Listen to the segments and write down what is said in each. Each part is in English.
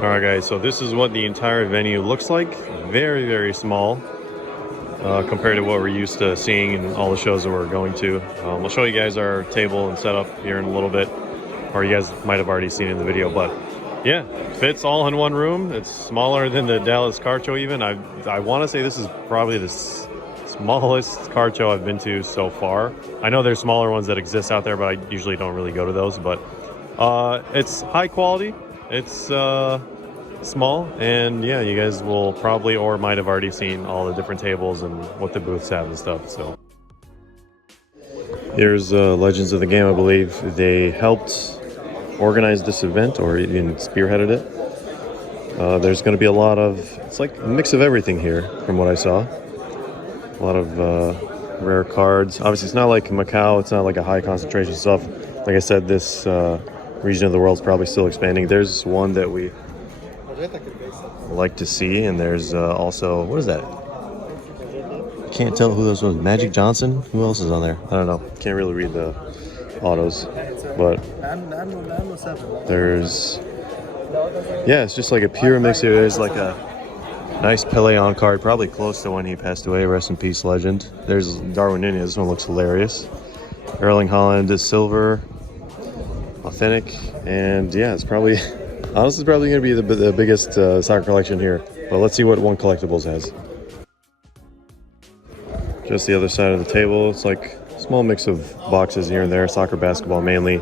All right, guys, so this is what the entire venue looks like. Very, very small compared to what we're used to seeing in all the shows that we're going to. I'll show you guys our table and setup here in a little bit, or you guys might have already seen it in the video, but yeah, fits all in one room. It's smaller than the Dallas card show even. I want to say this is probably the smallest card show I've been to so far. I know there's smaller ones that exist out there, but I usually don't really go to those. But it's high quality. It's small, and yeah, you guys will probably or might have already seen all the different tables and what the booths have and stuff. So here's Legends of the Game. I believe they helped organize this event or even spearheaded it. There's going to be a lot of, it's like a mix of everything here from what I saw. A lot of rare cards. Obviously it's not like Macau, it's not like a high concentration stuff. Like I said, this region of the world's probably still expanding. There's one that we like to see, and there's also, what is that? I can't tell who this was. Magic Johnson? Who else is on there? I don't know. Can't really read the autos, but there's, yeah, it's just like a pure mix here. There's like a nice Pele on card, probably close to when he passed away. Rest in peace, legend. There's Darwin Nunez. This one looks hilarious. Erling Haaland is silver, authentic, and yeah, it's probably, honestly, probably going to be the biggest soccer collection here. But let's see what One Collectibles has. Just the other side of the table, it's like a small mix of boxes here and there, soccer, basketball mainly.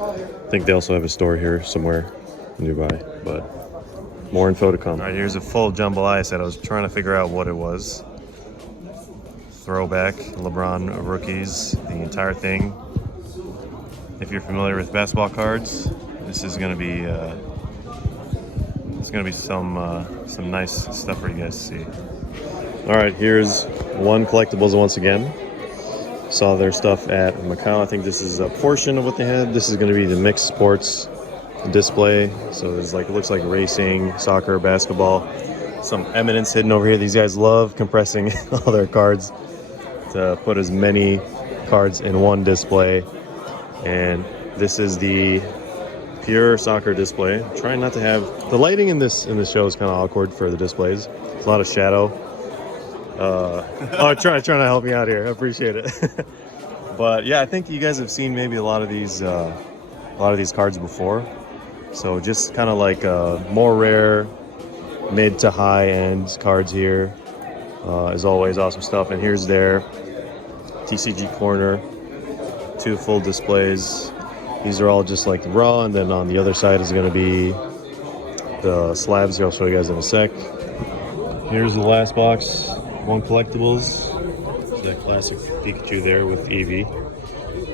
I think they also have a store here somewhere in Dubai, but more info to come. All right, here's a full jambalaya set. I was trying to figure out what it was. Throwback, LeBron rookies, the entire thing. If you're familiar with basketball cards, this is going to be it's going to be some nice stuff for you guys to see. All right, here's One Collectibles once again. Saw their stuff at Macau. I think this is a portion of what they had. This is going to be the mixed sports display. So there's like, it looks like racing, soccer, basketball. Some eminence hidden over here. These guys love compressing all their cards to put as many cards in one display. And this is the pure soccer display. I'm trying not to have the lighting in this show is kind of awkward for the displays. There's a lot of shadow. Trying to help me out here. I appreciate it. But yeah, I think you guys have seen maybe a lot of these cards before. So just kind of like more rare, mid to high end cards here. As always, awesome stuff. And here's their TCG corner. 2 full displays. These are all just like raw, and then on the other side is going to be the slabs. I'll show you guys in a sec. Here's the last box. One Collectibles. The classic Pikachu there with Eevee.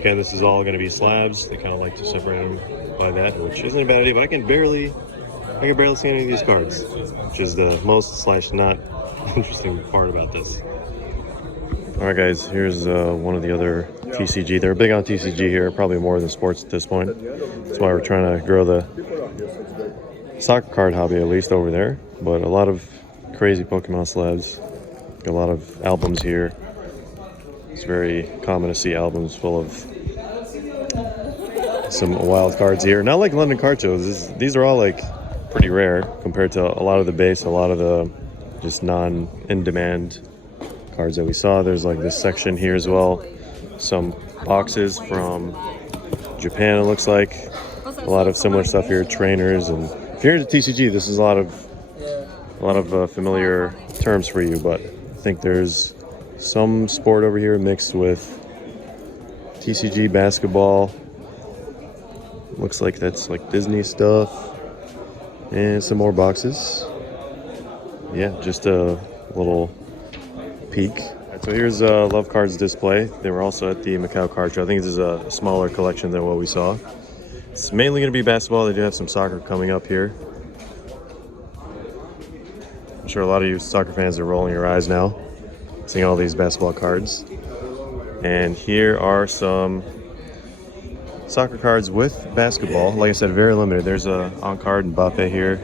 Again, this is all going to be slabs. They kind of like to separate them by that, which isn't a bad idea, but I can barely see any of these cards, which is the most / not interesting part about this. All right, guys, here's one of the other TCG. They're big on TCG here, probably more than sports at this point. That's why we're trying to grow the soccer card hobby, at least over there. But a lot of crazy Pokemon slabs. Got a lot of albums here. It's very common to see albums full of some wild cards here. Not like London card shows. These are all like pretty rare compared to a lot of the base, a lot of the just non-in-demand cards that we saw. There's like this section here as well. Some boxes from Japan, it looks like. A lot of similar stuff here, trainers, and if you're into TCG, this is a lot of familiar terms for you, but I think there's some sport over here mixed with TCG basketball. Looks like that's like Disney stuff. And some more boxes. Yeah, just a little peek. Right, so here's Love Cards display. They were also at the Macau card show. I think this is a smaller collection than what we saw. It's mainly going to be basketball. They do have some soccer coming up here. I'm sure a lot of you soccer fans are rolling your eyes now, seeing all these basketball cards. And here are some soccer cards with basketball. Like I said, very limited. There's a on-card Mbappe here,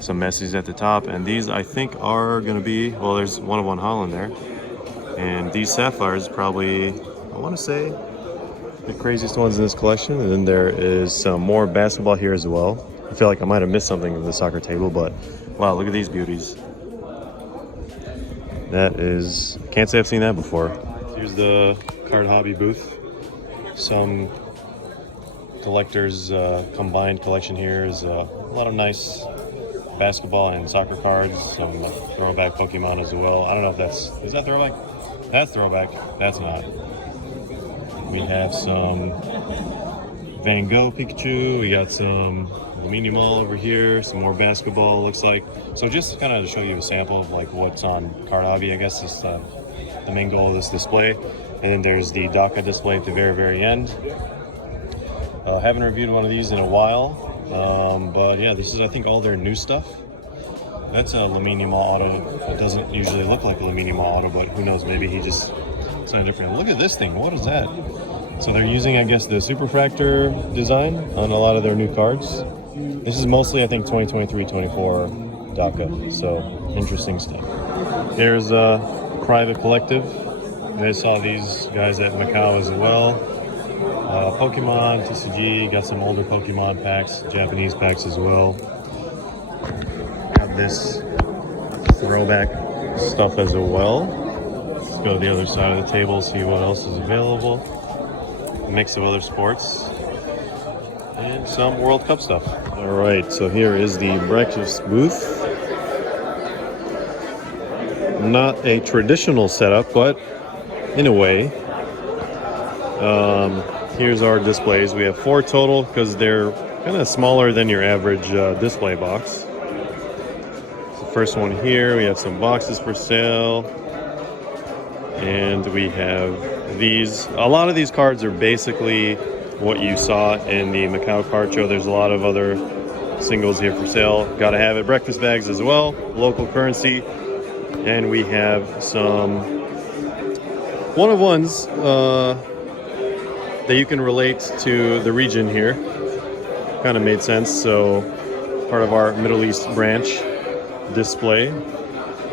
some Messi's at the top, and these I think are going to be, well, there's one of one Holland there, and these sapphires probably, I want to say, the craziest ones in this collection. And then there is some more basketball here as well. I feel like I might have missed something in the soccer table, but wow, look at these beauties. That is, can't say I've seen that before. Here's the card hobby booth. Some collectors combined collection here is a lot of nice basketball and soccer cards, some throwback Pokemon as well. I don't know if is that throwback? That's throwback. That's not. We have some Van Gogh Pikachu. We got some mini mall over here. Some more basketball looks like. So just kind of to show you a sample of like what's on Card Hobby. I guess is the main goal of this display. And then there's the DACA display at the very end. Haven't reviewed one of these in a while. But yeah, this is I think all their new stuff. That's a Lamine auto. It doesn't usually look like a Lamine auto, but who knows? Maybe he just something different. Look at this thing. What is that? So they're using, I guess, the Superfractor design on a lot of their new cards. This is mostly, I think, 2023-24 DACA. So interesting stuff. Here's a private collective. You guys saw these guys at Macau as well. Pokemon, TCG, got some older Pokemon packs, Japanese packs as well. Got this throwback stuff as well. Let's go to the other side of the table, see what else is available. A mix of other sports and some World Cup stuff. All right, so here is the breakfast booth. Not a traditional setup, but in a way. Here's our displays. We have 4 total because they're kind of smaller than your average display box. The first one here, we have some boxes for sale. And we have these. A lot of these cards are basically what you saw in the Macau card show. There's a lot of other singles here for sale. Gotta have it. Breakfast bags as well. Local currency. And we have some one-of-ones that you can relate to the region here. Kind of made sense. So part of our Middle East branch display.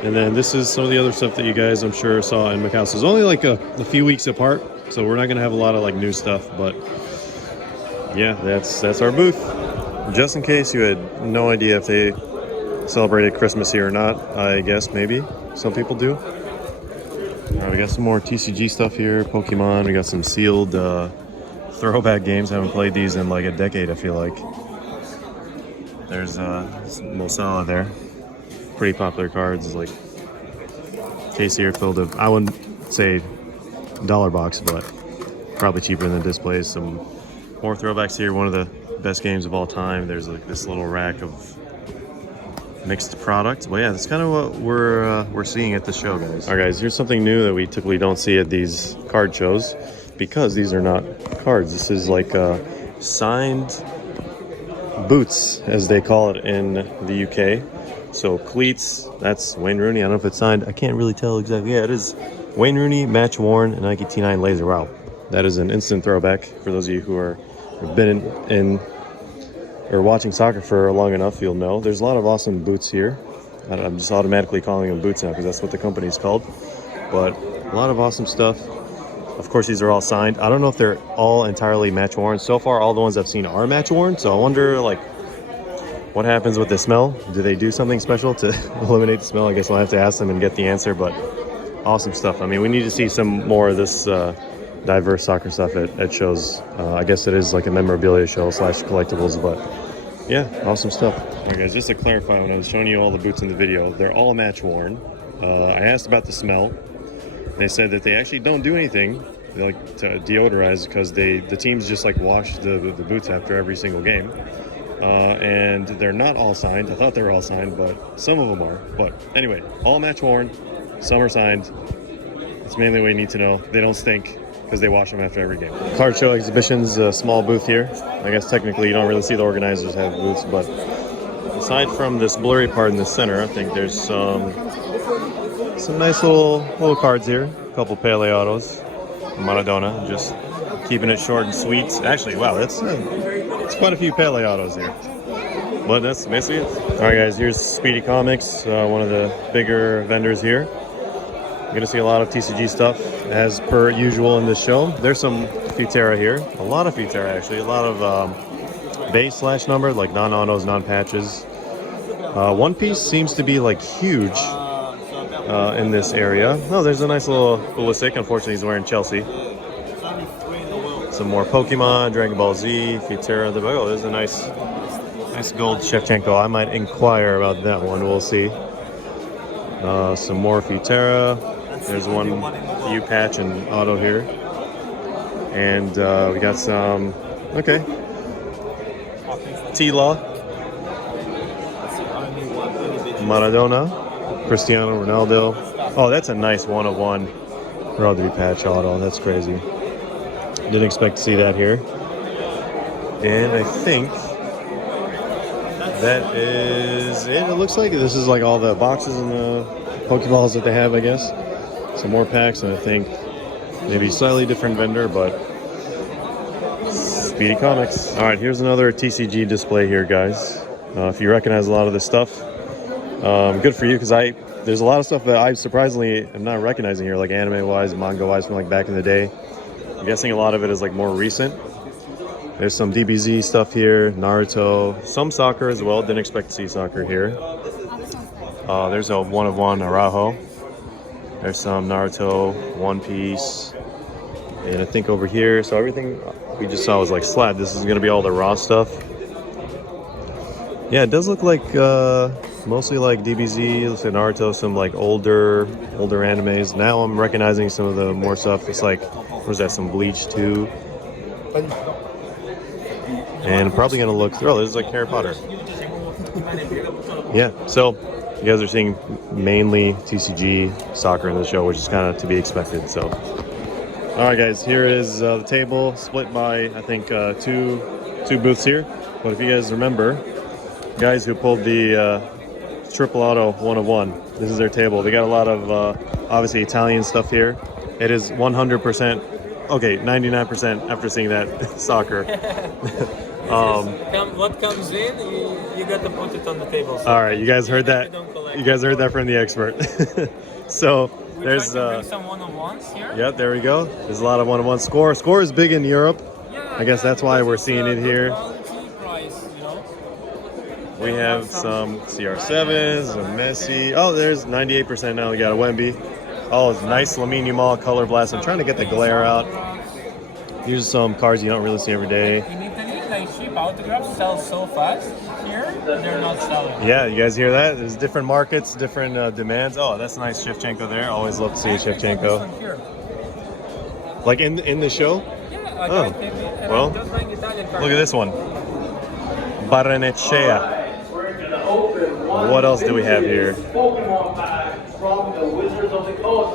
And then this is some of the other stuff that you guys, I'm sure, saw in Macau. So it's only like a few weeks apart. So we're not going to have a lot of like new stuff. But yeah, that's our booth. Just in case you had no idea if they celebrated Christmas here or not, I guess maybe some people do. All right, we got some more TCG stuff here. Pokemon. We got some sealed throwback games. Haven't played these in like a decade, I feel like. There's Mosala there. Pretty popular cards. Like case here filled of, I wouldn't say dollar box, but probably cheaper than the displays. Some more throwbacks here. One of the best games of all time. There's like this little rack of mixed products. Well, yeah, that's kind of what we're seeing at the show, guys. All right, guys, here's something new that we typically don't see at these card shows because these are not cards. This is like signed boots, as they call it in the UK. So cleats, that's Wayne Rooney. I don't know if it's signed. I can't really tell exactly. Yeah, it is Wayne Rooney, match worn, Nike T9 Laser. Wow, that is an instant throwback for those of you who have been in or watching soccer for long enough. You'll know there's a lot of awesome boots here. I'm just automatically calling them boots now because that's what the company's called. But a lot of awesome stuff. Of course, these are all signed. I don't know if they're all entirely match worn. So far, all the ones I've seen are match worn. So I wonder, like, what happens with the smell? Do they do something special to eliminate the smell? I guess I'll have to ask them and get the answer, but awesome stuff. I mean, we need to see some more of this diverse soccer stuff at shows. I guess it is like a memorabilia show / collectibles, but yeah, awesome stuff. All right, guys, just to clarify, when I was showing you all the boots in the video, they're all match worn. I asked about the smell. They said that they actually don't do anything. They like to deodorize because the teams just like wash the boots after every single game. And they're not all signed. I thought they were all signed, but some of them are. But anyway, all match worn, some are signed. It's mainly what you need to know. They don't stink because they wash them after every game. CardShow Exhibition's a small booth here. I guess technically you don't really see the organizers have booths, but aside from this blurry part in the center, I think there's some nice little cards here. A couple Pele autos, Maradona, just keeping it short and sweet. Actually, wow, that's quite a few Pele autos here. But that's basically it. All right, guys, here's Speedy Comics, one of the bigger vendors here. You're gonna see a lot of TCG stuff as per usual in this show. There's some Futera here, a lot of Futera actually, a lot of base slash numbered, like non-autos, non-patches. One Piece seems to be like huge in this area. Oh, there's a nice little Pulisic. Unfortunately, he's wearing Chelsea. Some more Pokemon, Dragon Ball Z, Futera. Oh, there's a nice gold Shevchenko. I might inquire about that one. We'll see. Some more Futera. There's one U patch and auto here. And we got some, okay, T-Law, Maradona, Cristiano Ronaldo. Oh, that's a nice one-of-one Rodri patch auto. That's crazy. Didn't expect to see that here. And I think that is it. It looks like this is like all the boxes and the Pokeballs that they have, I guess. Some more packs, and I think maybe slightly different vendor, but Speedy Comics. All right, here's another TCG display here, guys. If you recognize a lot of this stuff, good for you, because there's a lot of stuff that I surprisingly am not recognizing here, like anime-wise, manga-wise, from like back in the day. I'm guessing a lot of it is like more recent. There's some DBZ stuff here, Naruto, some soccer as well. Didn't expect to see soccer here. There's a one-of-one Araujo. There's some Naruto, One Piece, and I think over here, so everything we just saw was like slab. This is gonna be all the raw stuff. Yeah, it does look like mostly like DBZ, looks like Naruto, some like older animes. Now I'm recognizing some of the more stuff. It's like, what is that, some Bleach too? And I'm probably gonna look through, this is like Harry Potter. Yeah, so you guys are seeing mainly TCG soccer in the show, which is kind of to be expected. So, all right, guys, here is the table split by I think two booths here. But if you guys remember, guys who pulled the triple auto one-of-one, this is their table. They got a lot of obviously Italian stuff here. It is 100%, okay, 99% after seeing that soccer. What comes in, you got to put it on the table. So all right, you guys heard that. You guys heard that from the expert. So there's some one-on-ones here. Yeah, there we go. There's a lot of one-on-one score. Score is big in Europe. Yeah, I guess that's why we're seeing it here. Price, you know? We have some CR7s, a Messi. Oh, there's 98% now. We got a Wemby. Oh, it's nice Lamine Yamal Color Blast. I'm trying to get the glare out. Here's some cards you don't really see every day. In Italy, like cheap autographs sell so fast. Here, they're not selling. Yeah, you guys hear that? There's different markets, different demands. Oh, that's a nice Shevchenko there. Always love to see a Shevchenko. Like in the show? Yeah, oh. Well, look at this one. Barrenetxea. What else do we have here?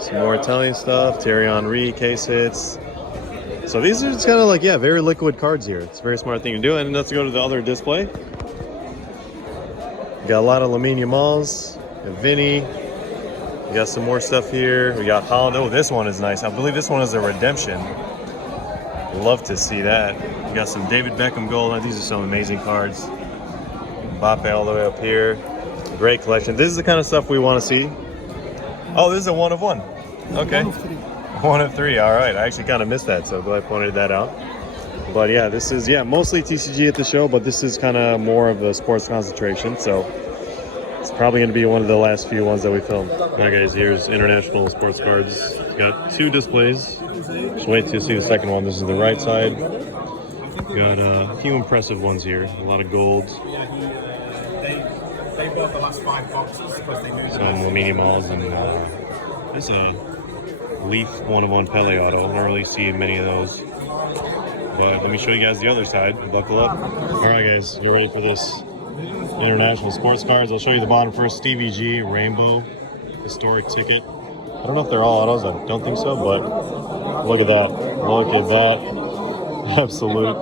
Some more Italian stuff. Thierry Henry case hits. So these are just kind of like, yeah, very liquid cards here. It's a very smart thing to do. And let's go to the other display. We got a lot of Lamine Yamals, Vinny. We got some more stuff here. We got Holland. Oh, this one is nice. I believe this one is a redemption. Love to see that. We got some David Beckham gold. These are some amazing cards. Mbappe all the way up here. Great collection. This is the kind of stuff we want to see. Oh, this is a one-of-one. Okay. 1 of 3. All right. I actually kind of missed that, so glad I pointed that out. But yeah, this is mostly TCG at the show, but this is kind of more of a sports concentration, so it's probably going to be one of the last few ones that we film. All right, guys, here's international sports cards. Got 2 displays. Just wait to see the second one. This is the right side. Got a few impressive ones here. A lot of gold. They bought the last 5 boxes because they knew some Lamine Yamals, and there's a Leaf one-of-one Pele auto. I don't really see many of those. But let me show you guys the other side. Buckle up. All right, guys, you're ready for this international sports cards. I'll show you the bottom first. Stevie G, Rainbow, historic ticket. I don't know if they're all autos. I don't think so, but look at that. Look at that. Absolute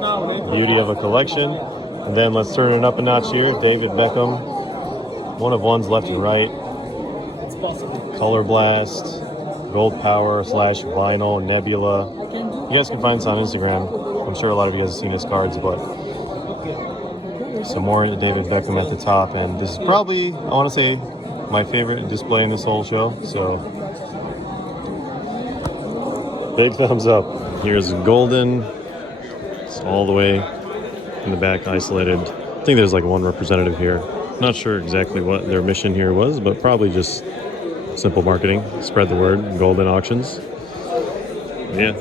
beauty of a collection. And then let's turn it up a notch here. David Beckham, one-of-ones left and right. Color Blast, Gold Power / Vinyl, Nebula. You guys can find this on Instagram. I'm sure a lot of you guys have seen his cards, but some more David Beckham at the top. And this is probably, I want to say, my favorite display in this whole show. So, big thumbs up. Here's Golden. It's all the way in the back, isolated. I think there's like one representative here. Not sure exactly what their mission here was, but probably just simple marketing, spread the word, golden auctions. Yeah.